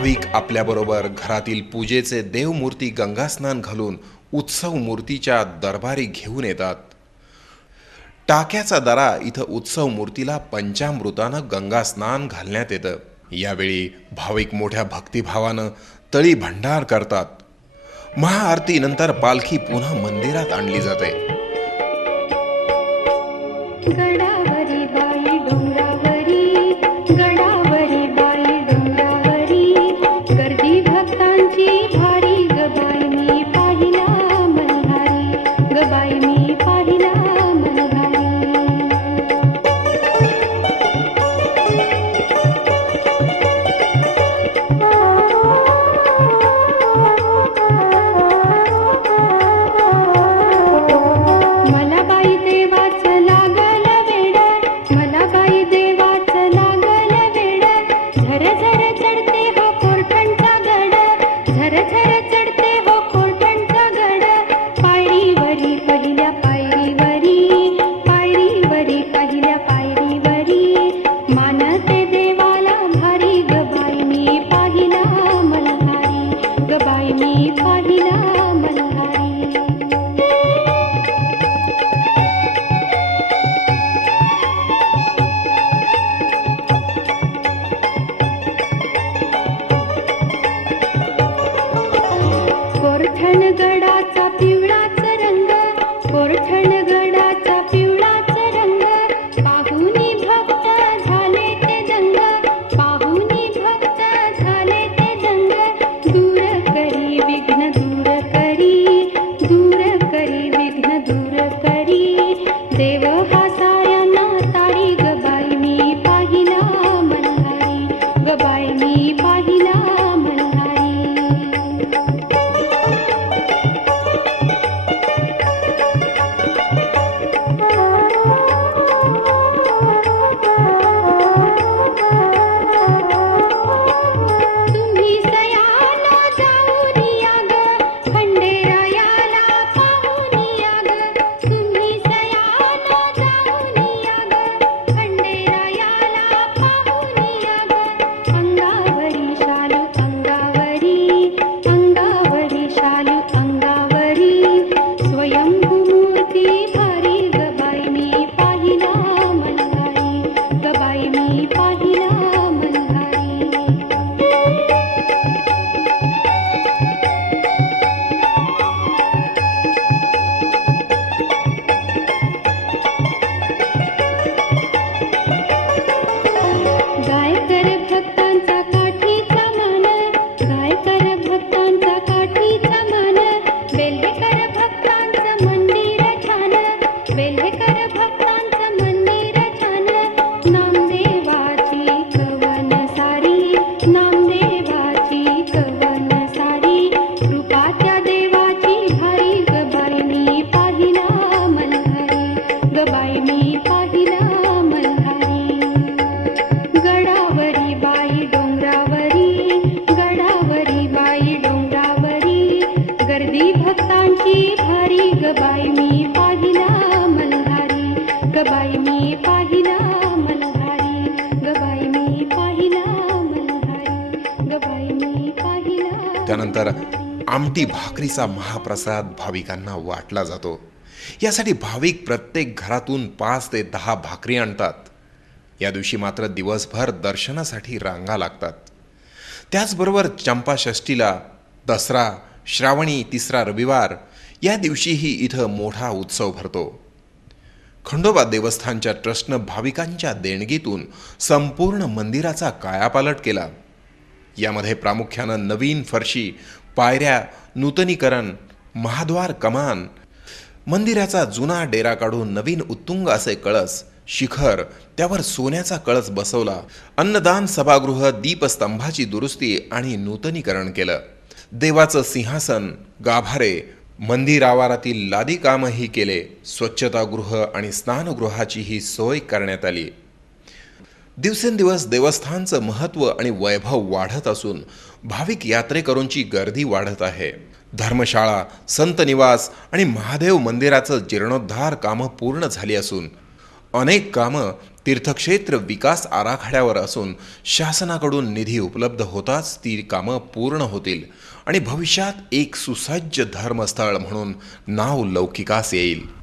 भाविक आपल्याबरोबर घरातील पूजेचे देवमूर्ती गंगास्नान घालून उत्सव मूर्तीच्या दरबारी घेऊन येतात. टाक्याचा दरा इथं उत्सव मूर्तीला पंचामृतानं गंगास्नान घालण्यात येतं. यावेळी भाविक मोठ्या भक्तिभावानं तळी भंडार करतात. महाआरतीनंतर पालखी पुन्हा मंदिरात आणली जाते. गडावरी बाई डोंगरावरी, गडावरी बाई डोंगरावरी, गर्दी भक्तांची भारी ग बाई मी पाहिला मल्हारी, ग बाई मी पाहिला मल्हारी. मला बाई देवाचं लागल वेड, मला बाई देवाचं लागल वेड, झर झर चढते हो कोरठणचा गड, झर झर चढते हो कोरठणचा गड, पायरीवरी पहिल्या पायरीवरी, पायरीवरी पहिल्या पायरीवरी, मानते देवाला भारी ग बाई मी पाहिला मल्हारी, ग बाई मी पाहिला मल्हारी. कोरठण गडाचा पिवळाच रंग, कोरठण गडाचा पिवळाच रंग, पाहुनी भक्त झाले ते दंग, पाहुनी भक्त झाले ते दंग, दूर करी विघ्न दूर करी, दूर करी विघ्न दूर करी, देव हा साऱ्यांना तारी ग बाई मी पाहिला मल्हारी, ग बाई मी पाहिला मल्हारी. तुम्ही सयाला जाऊन या ग, खंडेरायाला पाहून या ग, तुम्ही सयाला जाऊन या ग, खंडेरायाला पाहून या ग, अंगावरी शालू अंगावरी, अंगावरी शालू अंगावरी, स्वयंभू मूर्ती भारी ग बाई मी पाहिला मल्हारी, ग बाई मी पाहिला मल्हारी. गायकर भक्तांचा काठीचा मान, गायकर भक्तांचा काठीचा मान, बेल्हेकर भक्तांचं मंदिर छान, बेल्हेकर भक्तांचं मंदिर छान, नामदेवाची कवन सारी, नामदेवाची कवन सारी, कृपा त्या देवाची भारी ग बाई मी पाहिला मल्हारी, ग बाई मी पाहिला मल्हारी. गडावरी बाई डोंगरावरी, गडावरी बाई डोंगरावरी, गर्दी भक्तांची भारी ग बाई मी पाहिला मल्हारी, ग बाई मी पाहिला मल्हारी, ग बाई मी पाहिला मल्हारी, ग बाई मी पाहिला. त्यानंतर आमटी भाकरीचा महाप्रसाद भाविकांना वाटला जातो. यासाठी भाविक प्रत्येक घरातून 5 ते 10 भाकरी आणतात. या दिवशी मात्र दिवसभर दर्शनासाठी रांगा लागतात. त्याचबरोबर चंपाषष्ठीला, दसरा, श्रावणी 3रा रविवार या दिवशीही इथं मोठा उत्सव भरतो. खंडोबा देवस्थानच्या ट्रस्टनं भाविकांच्या देणगीतून संपूर्ण मंदिराचा कायापालट केला. यामध्ये प्रामुख्यानं नवीन फरशी, पायऱ्या, नूतनीकरण, महाद्वार कमान, मंदिराचा जुना डेरा काढून नवीन उत्तुंग असे कळस, शिखर, त्यावर सोन्याचा कळस बसवला, अन्नदान सभागृह, दीपस्तंभाची दुरुस्ती आणि नूतनीकरण केलं. देवाचं सिंहासन, गाभारे, मंदिर आवारातील लादी कामही केले. स्वच्छतागृह आणि स्नानगृहाचीही सोय करण्यात आली. दिवसेंदिवस देवस्थानचं महत्त्व आणि वैभव वाढत असून भाविक यात्रेकरूंची गर्दी वाढत आहे. धर्मशाळा, संत निवास आणि महादेव मंदिराचं जीर्णोद्धार कामं पूर्ण झाली असून अनेक कामं तीर्थक्षेत्र विकास आराखड्यावर असून शासनाकडून निधी उपलब्ध होताच ती कामं पूर्ण होतील आणि भविष्यात एक सुसज्ज धर्मस्थळ म्हणून नाव लौकिकास येईल.